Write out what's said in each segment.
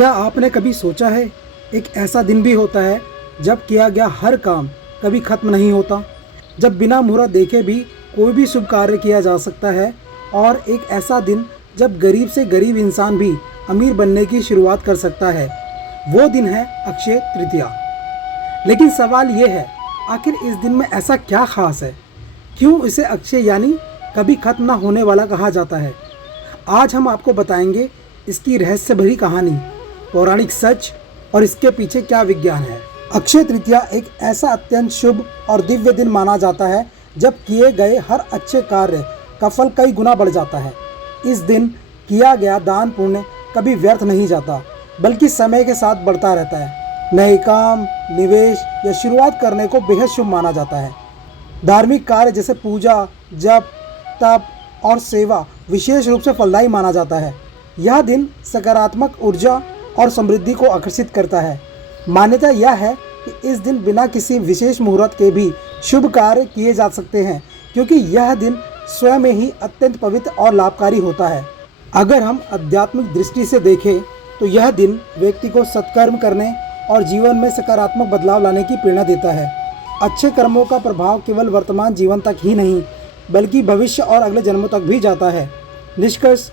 क्या आपने कभी सोचा है, एक ऐसा दिन भी होता है जब किया गया हर काम कभी खत्म नहीं होता, जब बिना मुहूर्त देखे भी कोई भी शुभ कार्य किया जा सकता है। और एक ऐसा दिन जब गरीब से गरीब इंसान भी अमीर बनने की शुरुआत कर सकता है। वो दिन है अक्षय तृतीया। लेकिन सवाल ये है, आखिर इस दिन में ऐसा क्या खास है? क्यों इसे अक्षय यानी कभी खत्म ना होने वाला कहा जाता है? आज हम आपको बताएंगे इसकी रहस्य भरी कहानी, पौराणिक सच और इसके पीछे क्या विज्ञान है। अक्षय तृतीया एक ऐसा अत्यंत शुभ और दिव्य दिन माना जाता है जब किए गए हर अच्छे कार्य का फल कई गुना बढ़ जाता है। इस दिन किया गया दान पुण्य कभी व्यर्थ नहीं जाता, बल्कि समय के साथ बढ़ता रहता है। नए काम, निवेश या शुरुआत करने को बेहद शुभ माना जाता है। धार्मिक कार्य जैसे पूजा, जप, तप और सेवा विशेष रूप से फलदायी माना जाता है। यह दिन सकारात्मक ऊर्जा और समृद्धि को आकर्षित करता है। मान्यता यह है कि इस दिन बिना किसी विशेष मुहूर्त के भी शुभ कार्य किए जा सकते हैं, क्योंकि यह दिन स्वयं में ही अत्यंत पवित्र और लाभकारी होता है। अगर हम आध्यात्मिक दृष्टि से देखें तो यह दिन व्यक्ति को सत्कर्म करने और जीवन में सकारात्मक बदलाव लाने की प्रेरणा देता है। अच्छे कर्मों का प्रभाव केवल वर्तमान जीवन तक ही नहीं, बल्कि भविष्य और अगले जन्मों तक भी जाता है। निष्कर्ष,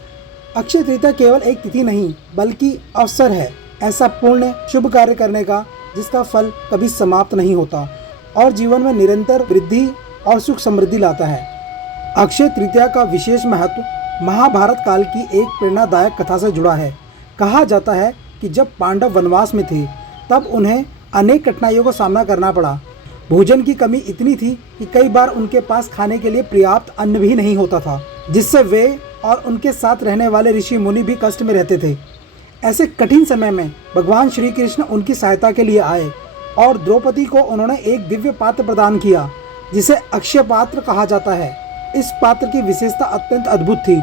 अक्षय तृतीया केवल एक तिथि नहीं, बल्कि अवसर है ऐसा पुण्य शुभ कार्य करने का जिसका फल कभी समाप्त नहीं होता और जीवन में निरंतर वृद्धि और सुख समृद्धि लाता है। अक्षय तृतीया का विशेष महत्व महाभारत काल की एक प्रेरणादायक कथा से जुड़ा है। कहा जाता है कि जब पांडव वनवास में थे तब उन्हें अनेक कठिनाइयों का सामना करना पड़ा। भोजन की कमी इतनी थी कि कई बार उनके पास खाने के लिए पर्याप्त अन्न भी नहीं होता था, जिससे वे और उनके साथ रहने वाले ऋषि मुनि भी कष्ट में रहते थे। ऐसे कठिन समय में भगवान श्री कृष्ण उनकी सहायता के लिए आए और द्रौपदी को उन्होंने एक दिव्य पात्र प्रदान किया, जिसे अक्षय पात्र कहा जाता है। इस पात्र की विशेषता अत्यंत अद्भुत थी।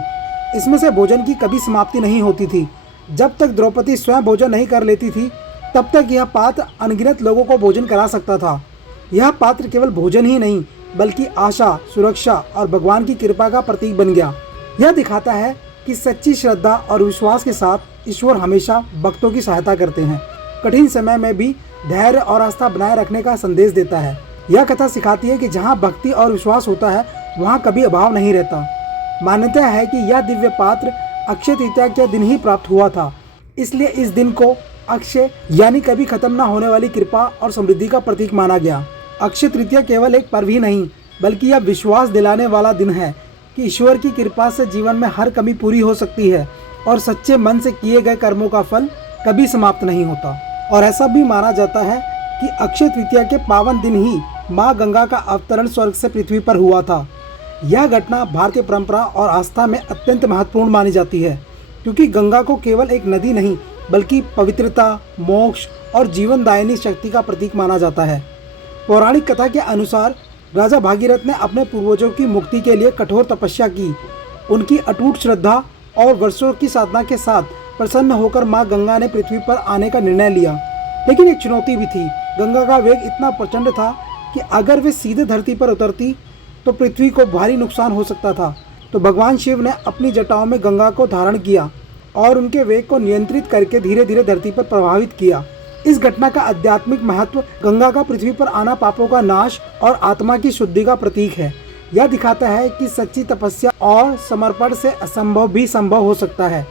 इसमें से भोजन की कभी समाप्ति नहीं होती थी। जब तक द्रौपदी स्वयं भोजन नहीं कर लेती थी, तब तक यह पात्र अनगिनत लोगों को भोजन करा सकता था। यह पात्र केवल भोजन ही नहीं, बल्कि आशा, सुरक्षा और भगवान की कृपा का प्रतीक बन गया। यह दिखाता है कि सच्ची श्रद्धा और विश्वास के साथ ईश्वर हमेशा भक्तों की सहायता करते हैं। कठिन समय में भी धैर्य और आस्था बनाए रखने का संदेश देता है। यह कथा सिखाती है कि जहाँ भक्ति और विश्वास होता है, वहाँ कभी अभाव नहीं रहता। मान्यता है कि यह दिव्य पात्र अक्षय तृतीया के दिन ही प्राप्त हुआ था, इसलिए इस दिन को अक्षय यानी कभी खत्म न होने वाली कृपा और समृद्धि का प्रतीक माना गया। अक्षय तृतीया केवल एक पर्व ही नहीं, बल्कि यह विश्वास दिलाने वाला दिन है कि ईश्वर की कृपा से जीवन में हर कमी पूरी हो सकती है और सच्चे मन से किए गए कर्मों का फल कभी समाप्त नहीं होता। और ऐसा भी माना जाता है कि अक्षय तृतीया के पावन दिन ही माँ गंगा का अवतरण स्वर्ग से पृथ्वी पर हुआ था। यह घटना भारतीय परंपरा और आस्था में अत्यंत महत्वपूर्ण मानी जाती है, क्योंकि गंगा को केवल एक नदी नहीं, बल्कि पवित्रता, मोक्ष और जीवनदायिनी शक्ति का प्रतीक माना जाता है। पौराणिक कथा के अनुसार राजा भागीरथ ने अपने पूर्वजों की मुक्ति के लिए कठोर तपस्या की। उनकी अटूट श्रद्धा और वर्षों की साधना के साथ प्रसन्न होकर माँ गंगा ने पृथ्वी पर आने का निर्णय लिया। लेकिन एक चुनौती भी थी। गंगा का वेग इतना प्रचंड था कि अगर वे सीधे धरती पर उतरती तो पृथ्वी को भारी नुकसान हो सकता था। तो भगवान शिव ने अपनी जटाओं में गंगा को धारण किया और उनके वेग को नियंत्रित करके धीरे धीरे धरती पर प्रभावित किया। इस घटना का आध्यात्मिक महत्व गंगा का पृथ्वी पर आना पापों का नाश और आत्मा की शुद्धि का प्रतीक है। यह दिखाता है कि सच्ची तपस्या और समर्पण से असंभव भी संभव हो सकता है।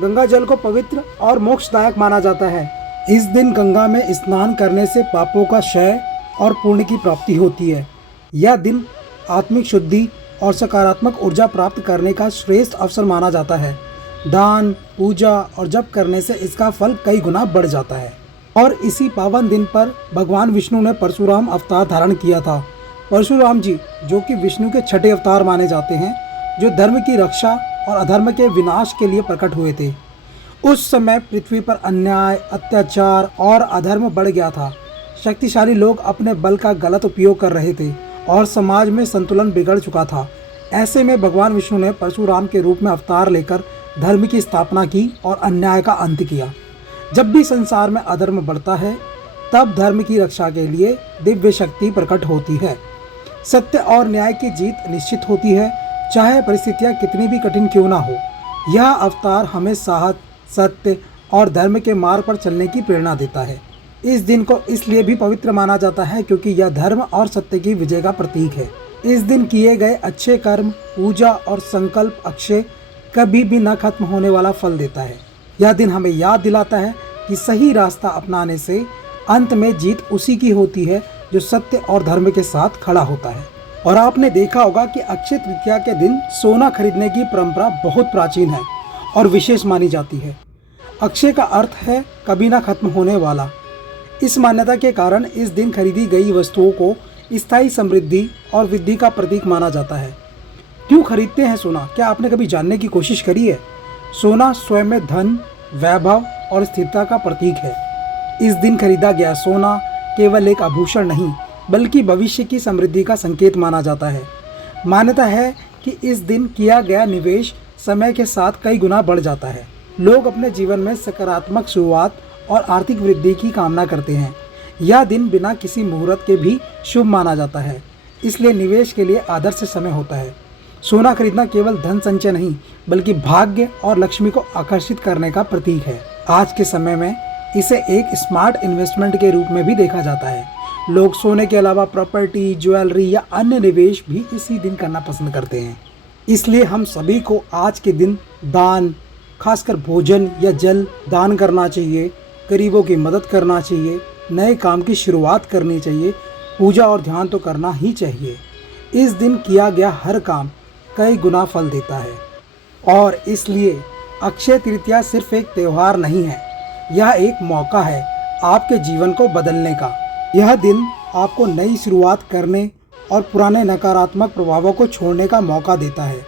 गंगा जल को पवित्र और मोक्षदायक माना जाता है। इस दिन गंगा में स्नान करने से पापों का क्षय और पुण्य की प्राप्ति होती है। यह दिन आत्मिक शुद्धि और सकारात्मक ऊर्जा प्राप्त करने का श्रेष्ठ अवसर माना जाता है। दान, पूजा और जप करने से इसका फल कई गुना बढ़ जाता है। और इसी पावन दिन पर भगवान विष्णु ने परशुराम अवतार धारण किया था। परशुराम जी, जो कि विष्णु के छठे अवतार माने जाते हैं, जो धर्म की रक्षा और अधर्म के विनाश के लिए प्रकट हुए थे। उस समय पृथ्वी पर अन्याय, अत्याचार और अधर्म बढ़ गया था। शक्तिशाली लोग अपने बल का गलत उपयोग कर रहे थे और समाज में संतुलन बिगड़ चुका था। ऐसे में भगवान विष्णु ने परशुराम के रूप में अवतार लेकर धर्म की स्थापना की और अन्याय का अंत किया। जब भी संसार में अधर्म बढ़ता है, तब धर्म की रक्षा के लिए दिव्य शक्ति प्रकट होती है। सत्य और न्याय की जीत निश्चित होती है, चाहे परिस्थितियां कितनी भी कठिन क्यों ना हो। यह अवतार हमें साहस, सत्य और धर्म के मार्ग पर चलने की प्रेरणा देता है। इस दिन को इसलिए भी पवित्र माना जाता है क्योंकि यह धर्म और सत्य की विजय का प्रतीक है। इस दिन किए गए अच्छे कर्म, पूजा और संकल्प अक्षय कभी भी न खत्म होने वाला फल देता है। यह दिन हमें याद दिलाता है कि सही रास्ता अपनाने से अंत में जीत उसी की होती है जो सत्य और धर्म के साथ खड़ा होता है। और आपने देखा होगा कि अक्षय तृतीया के दिन सोना खरीदने की परंपरा बहुत प्राचीन है और विशेष मानी जाती है। अक्षय का अर्थ है कभी ना खत्म होने वाला। इस मान्यता के कारण इस दिन खरीदी गई वस्तुओं को स्थायी समृद्धि और वृद्धि का प्रतीक माना जाता है। क्यों खरीदते हैं सोना? क्या आपने कभी जानने की कोशिश करी है? सोना स्वयं में धन, वैभव और स्थिरता का प्रतीक है। इस दिन खरीदा गया सोना केवल एक आभूषण नहीं बल्कि भविष्य की समृद्धि का संकेत माना जाता है। मान्यता है कि इस दिन किया गया निवेश समय के साथ कई गुना बढ़ जाता है। लोग अपने जीवन में सकारात्मक शुरुआत और आर्थिक वृद्धि की कामना करते हैं। यह दिन बिना किसी मुहूर्त के भी शुभ माना जाता है, इसलिए निवेश के लिए आदर्श समय होता है। सोना खरीदना केवल धन संचय नहीं बल्कि भाग्य और लक्ष्मी को आकर्षित करने का प्रतीक है। आज के समय में इसे एक स्मार्ट इन्वेस्टमेंट के रूप में भी देखा जाता है। लोग सोने के अलावा प्रॉपर्टी, ज्वेलरी या अन्य निवेश भी इसी दिन करना पसंद करते हैं। इसलिए हम सभी को आज के दिन दान, खासकर भोजन या जल दान करना चाहिए, गरीबों की मदद करना चाहिए, नए काम की शुरुआत करनी चाहिए, पूजा और ध्यान तो करना ही चाहिए। इस दिन किया गया हर काम कई गुना फल देता है और इसलिए अक्षय तृतीया सिर्फ एक त्यौहार नहीं है, यह एक मौका है आपके जीवन को बदलने का। यह दिन आपको नई शुरुआत करने और पुराने नकारात्मक प्रभावों को छोड़ने का मौका देता है।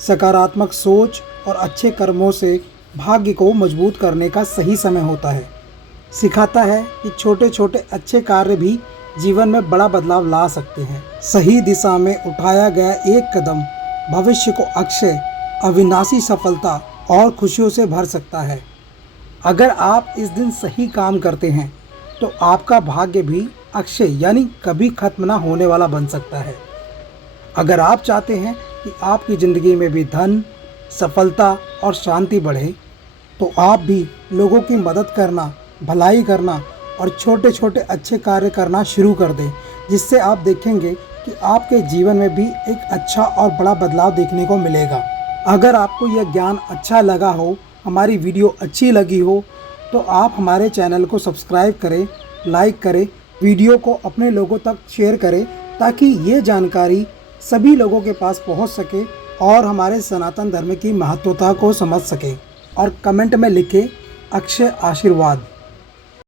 सकारात्मक सोच और अच्छे कर्मों से भाग्य को मजबूत करने का सही समय होता है। सिखाता है कि छोटे छोटे अच्छे कार्य भी जीवन में बड़ा बदलाव ला सकते हैं। सही दिशा में उठाया गया एक कदम भविष्य को अक्षय, अविनाशी सफलता और खुशियों से भर सकता है। अगर आप इस दिन सही काम करते हैं तो आपका भाग्य भी अक्षय यानी कभी खत्म ना होने वाला बन सकता है। अगर आप चाहते हैं कि आपकी ज़िंदगी में भी धन, सफलता और शांति बढ़े तो आप भी लोगों की मदद करना, भलाई करना और छोटे छोटे अच्छे कार्य करना शुरू कर दें, जिससे आप देखेंगे कि आपके जीवन में भी एक अच्छा और बड़ा बदलाव देखने को मिलेगा। अगर आपको यह ज्ञान अच्छा लगा हो, हमारी वीडियो अच्छी लगी हो तो आप हमारे चैनल को सब्सक्राइब करें, लाइक करें, वीडियो को अपने लोगों तक शेयर करें ताकि ये जानकारी सभी लोगों के पास पहुंच सके और हमारे सनातन धर्म की महत्वता को समझ सके। और कमेंट में लिखें अक्षय आशीर्वाद।